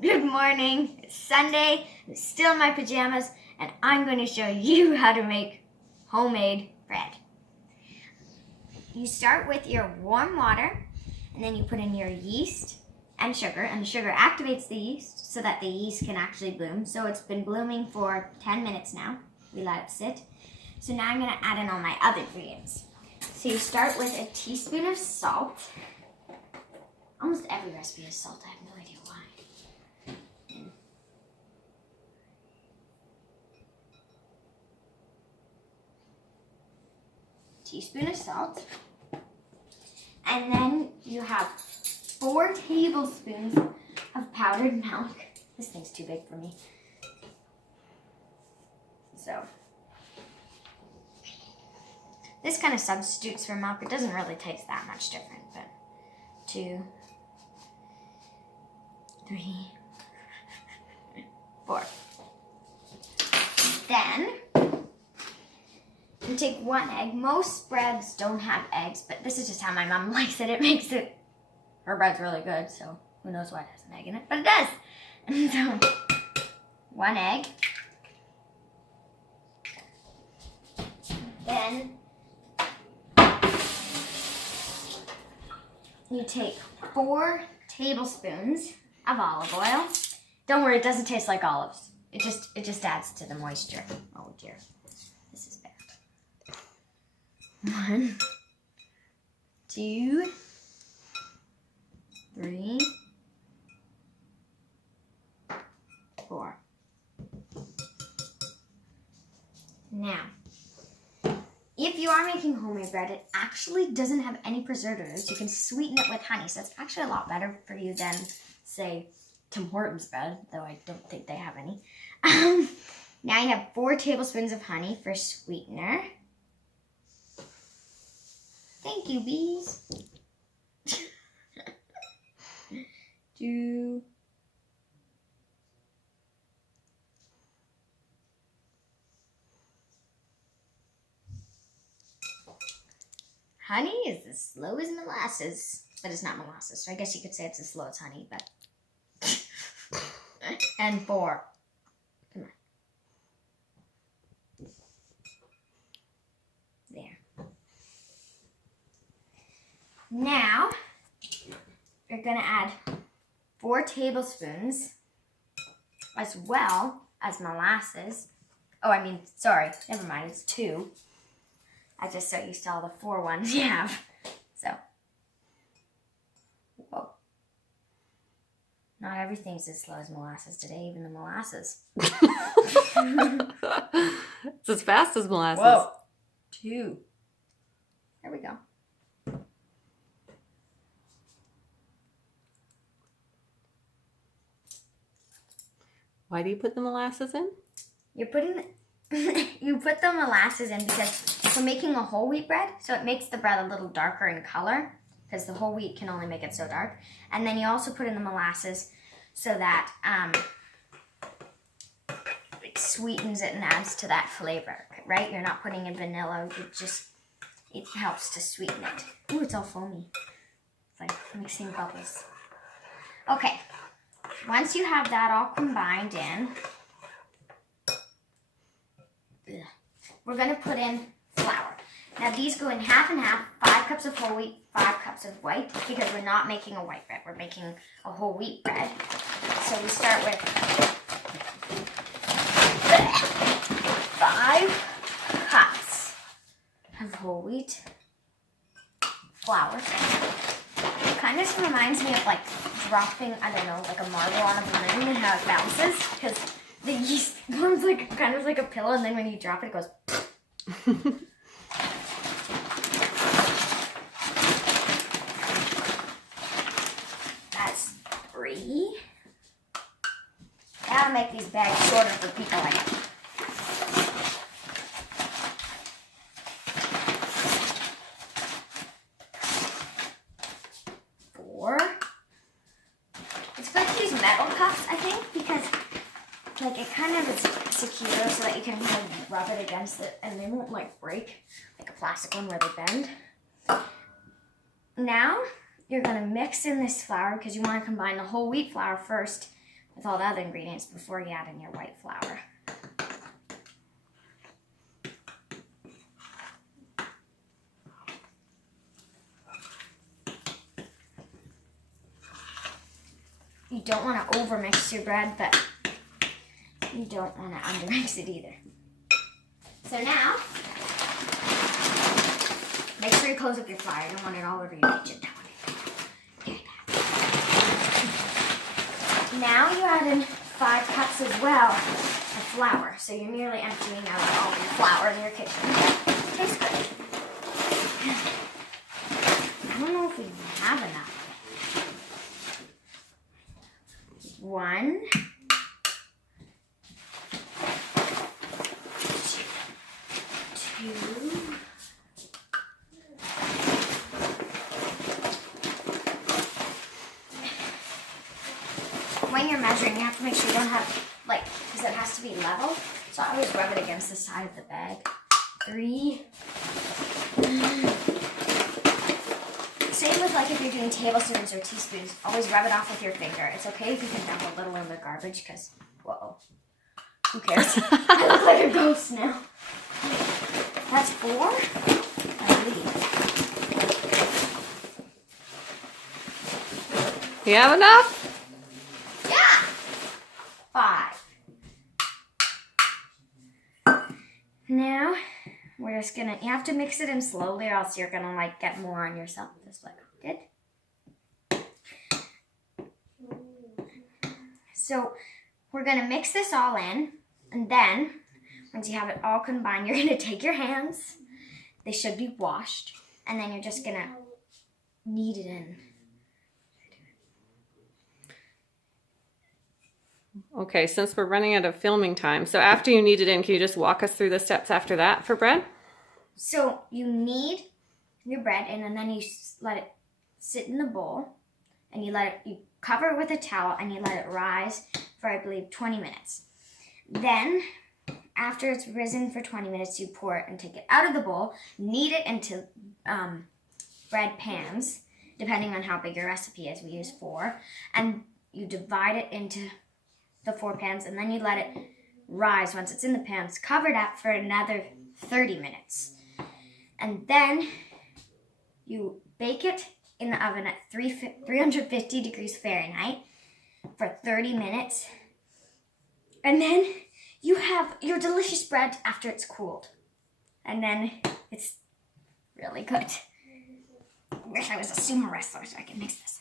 Good morning. It's Sunday. I'm still in my pajamas, and I'm going to show you how to make homemade bread. You start with your warm water, and then you put in your yeast and the sugar activates the yeast so that the yeast can actually bloom. So it's been blooming for 10 minutes now. We let it sit. So now I'm going to add in all my other ingredients. So you start with a teaspoon of salt. Almost every recipe has salt. I have no idea why. Teaspoon of salt. And then you have 4 tablespoons of powdered milk. This thing's too big for me. So this kind of substitutes for milk. It doesn't really taste that much different, but 2, 3, 4. Then you take 1 egg. Most breads don't have eggs, but this is just how my mom likes it. It makes it, her bread's really good, so who knows why it has an egg in it, but it does. And so 1 egg. Then you take 4 tablespoons of olive oil. Don't worry, it doesn't taste like olives. It just adds to the moisture. Oh dear, this is bad. 1, 2, 3, 4. Now, if you are making homemade bread, it actually doesn't have any preservatives. You can sweeten it with honey, so it's actually a lot better for you than, say, Tim Hortons bread, though I don't think they have any. Now you have 4 tablespoons of honey for sweetener. Thank you, bees. 2. Honey is as slow as molasses, but it's not molasses, so I guess you could say it's as slow as honey, but. And 4. Come on. There. Now, you're going to add 4 tablespoons as well as molasses. Oh, I mean, sorry, never mind, it's 2. I just so used to all the 4 ones you have. So, whoa. Not everything's as slow as molasses today, even the molasses. It's as fast as molasses. Whoa. 2. There we go. Why do you put the molasses in? You put the molasses in because we're making a whole wheat bread, so it makes the bread a little darker in color because the whole wheat can only make it so dark. And then you also put in the molasses so that it sweetens it and adds to that flavor, right? You're not putting in vanilla, it helps to sweeten it. Ooh, it's all foamy. It's like mixing bubbles. Okay, once you have that all combined in, we're going to put in flour. Now these go in half and half, 5 cups of whole wheat, 5 cups of white, because we're not making a white bread, we're making a whole wheat bread. So we start with 5 cups of whole wheat flour. It kind of reminds me of like dropping, I don't know, like a marble on a balloon and how it bounces, because the yeast forms like kind of like a pillow, and then when you drop it, it goes. That's 3. Now I'll make these bags shorter for people like me. 4. It's good to use metal cups, I think, because like it kind of is secure so that you can kind of rub it against it and they won't like break like a plastic one where they bend. Now you're going to mix in this flour because you want to combine the whole wheat flour first with all the other ingredients before you add in your white flour. You don't want to overmix your bread, but you don't want to undermix it either. So now, make sure you close up your flour. You don't want it all over your kitchen. Now you add in 5 cups as well of flour. So you're nearly emptying out all your flour in your kitchen. Tastes good. I don't know if we have enough. 1, 2. When you're measuring, you have to make sure you don't have, because it has to be level. So I always rub it against the side of the bag. 3. Same with if you're doing tablespoons or teaspoons, always rub it off with your finger. It's okay if you can dump a little in the garbage because, whoa, who cares? I look like a ghost now. That's 4, I believe. You have enough? Yeah! 5. Now, we're just gonna, you have to mix it in slowly or else you're gonna get more on yourself. Just like I did. So, we're gonna mix this all in, and then, once you have it all combined, you're gonna take your hands, they should be washed, and then you're just gonna knead it in. Okay, since we're running out of filming time, so after you knead it in, can you just walk us through the steps after that for bread? So you knead your bread in, and then you let it sit in the bowl, and you cover it with a towel, and you let it rise for, I believe, 20 minutes. Then, after it's risen for 20 minutes, you pour it and take it out of the bowl, knead it into bread pans, depending on how big your recipe is. We use 4, and you divide it into the 4 pans, and then you let it rise once it's in the pans, cover it up for another 30 minutes. And then you bake it in the oven at 350 degrees Fahrenheit for 30 minutes. And then you have your delicious bread after it's cooled. And then it's really good. I wish I was a sumo wrestler so I could mix this.